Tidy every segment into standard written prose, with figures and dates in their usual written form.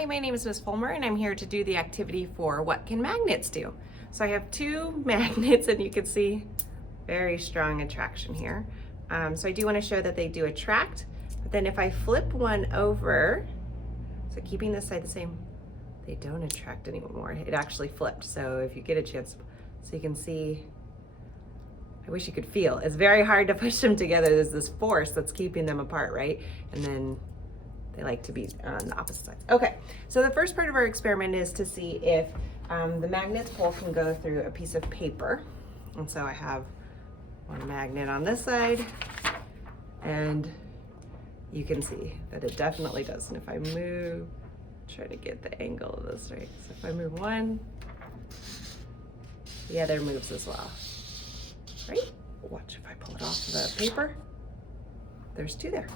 Hi, my name is Ms. Fulmer and I'm here to do the activity for what can magnets do. So I have two magnets and you can see very strong attraction here. So I do want to show that they do attract, but then if I flip one over, so keeping this side the same, they don't attract anymore. It actually flipped. So if you get a chance, so you can see, I wish you could feel. It's very hard to push them together. There's this force that's keeping them apart, right? And then they like to be on the opposite sides. Okay, so the first part of our experiment is to see if the magnet's pole can go through a piece of paper. And so I have one magnet on this side, and you can see that it definitely does. And if I move, try to get the angle of this right. So if I move one, the other moves as well, right? Watch if I pull it off the paper. There's two there,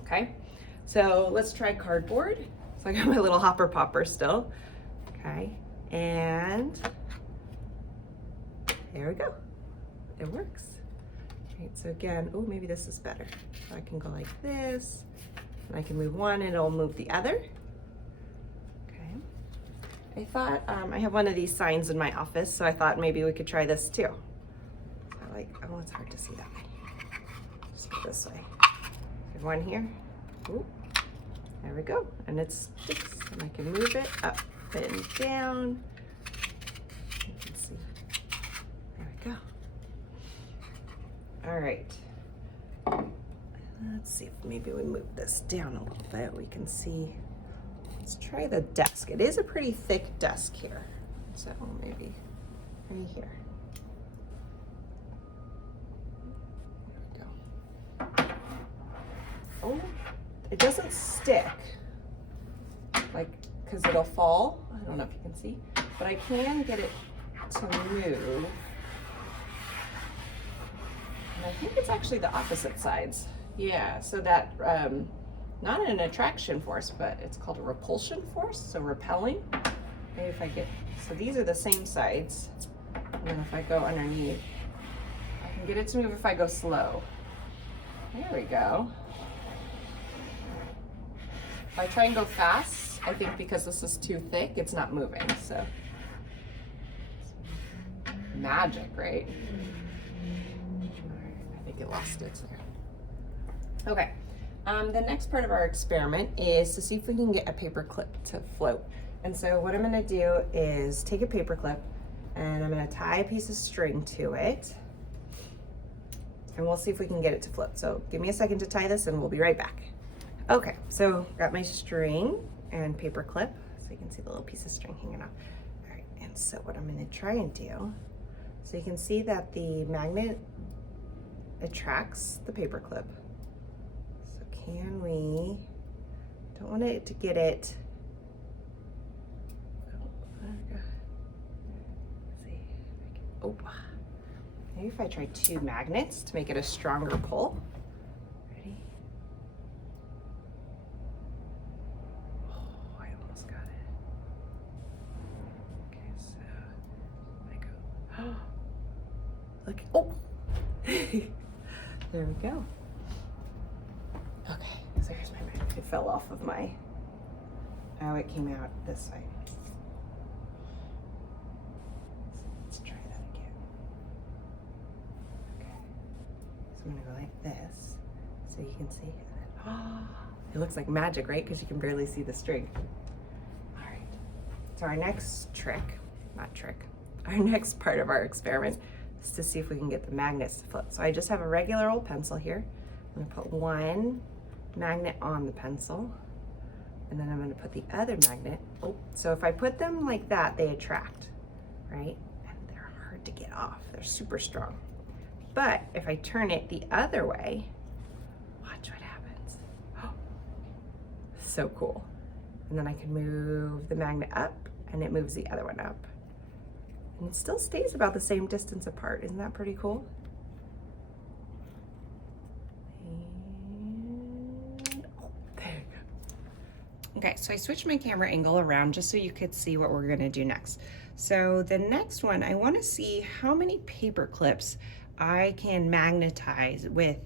okay? So let's try cardboard. So I got my little hopper popper still, okay? And there we go, it works. Right, so again, oh, maybe this is better. So I can go like this, and I can move one and it'll move the other. Okay. I thought, I have one of these signs in my office, so I thought maybe we could try this too. So oh, it's hard to see that way. Just go this way. There's one here. Ooh. There we go, and it sticks, and I can move it up and down. You can see, there we go. All right, let's see if maybe we move this down a little bit. We can see, let's try the desk. It is a pretty thick desk here, so maybe right here. There we go. Oh. It doesn't stick, like, because it'll fall. I don't know if you can see, but I can get it to move. And I think it's actually the opposite sides. Yeah, so that, not an attraction force, but it's called a repulsion force, so repelling. Maybe if I get, so these are the same sides. And then if I go underneath, I can get it to move if I go slow. There we go. If I try and go fast, I think because this is too thick, it's not moving, so. Magic, right? I think it lost its there. Okay, the next part of our experiment is to see if we can get a paper clip to float. And so what I'm gonna do is take a paper clip and I'm gonna tie a piece of string to it, and we'll see if we can get it to float. So give me a second to tie this and we'll be right back. Okay, so got my string and paper clip, so you can see the little piece of string hanging off. All right, and so what I'm gonna try and do, so you can see that the magnet attracts the paper clip. So can we, don't want it to get it, oh, maybe if I try two magnets to make it a stronger pull. Look, oh, there we go. Okay, so here's my magnet. It fell off of my, oh, it came out this way. Let's try that again. Okay, so I'm gonna go like this, so you can see, and then, oh, it looks like magic, right? Because you can barely see the string. All right, so our next trick, not trick, our next part of our experiment is to see if we can get the magnets to float. So I just have a regular old pencil here. I'm gonna put one magnet on the pencil, and then I'm gonna put the other magnet. Oh, so if I put them like that, they attract, right? And they're hard to get off. They're super strong. But if I turn it the other way, watch what happens. Oh, so cool. And then I can move the magnet up, and it moves the other one up. And it still stays about the same distance apart. Isn't that pretty cool? And, oh, there you go. Okay, so I switched my camera angle around just so you could see what we're gonna do next. So the next one, I wanna see how many paper clips I can magnetize with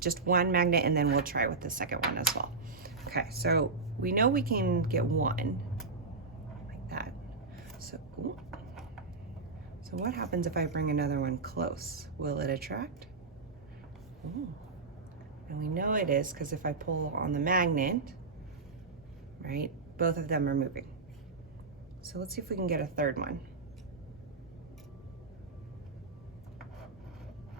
just one magnet, and then we'll try with the second one as well. Okay, so we know we can get one like that. So, ooh. So what happens if I bring another one close? Will it attract? Ooh. And we know it is because if I pull on the magnet, right, both of them are moving. So let's see if we can get a third one.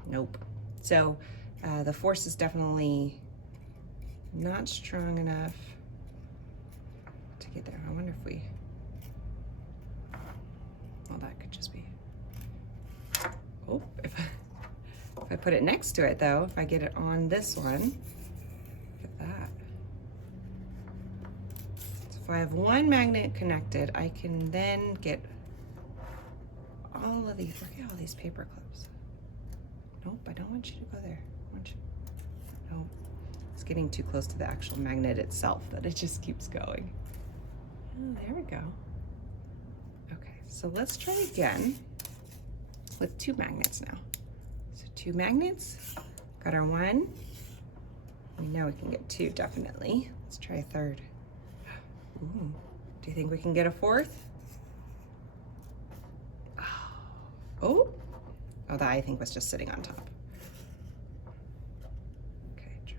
Nope. So the force is definitely not strong enough to get there. I wonder if we, well, that could just be, oh, if I put it next to it though, if I get it on this one, look at that. So if I have one magnet connected, I can then get all of these, look at all these paper clips. Nope, I don't want you to go there. I want you, no, it's getting too close to the actual magnet itself that it just keeps going. Oh, there we go. Okay, so let's try again with 2 magnets now. So 2 magnets, got our one. We know we can get 2, definitely. Let's try a third. Ooh, do you think we can get a fourth? Oh, that I think was just sitting on top. Okay,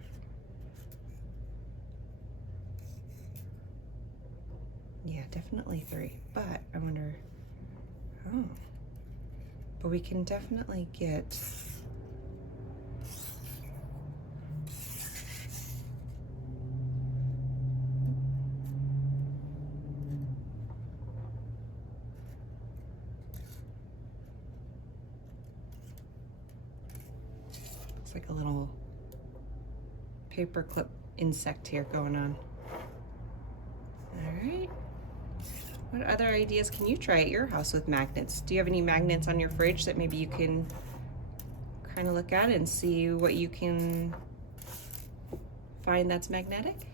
yeah, definitely 3, but I wonder, oh, but we can definitely get, it's like a little paperclip insect here going on. All right. What other ideas can you try at your house with magnets? Do you have any magnets on your fridge that maybe you can kind of look at and see what you can find that's magnetic?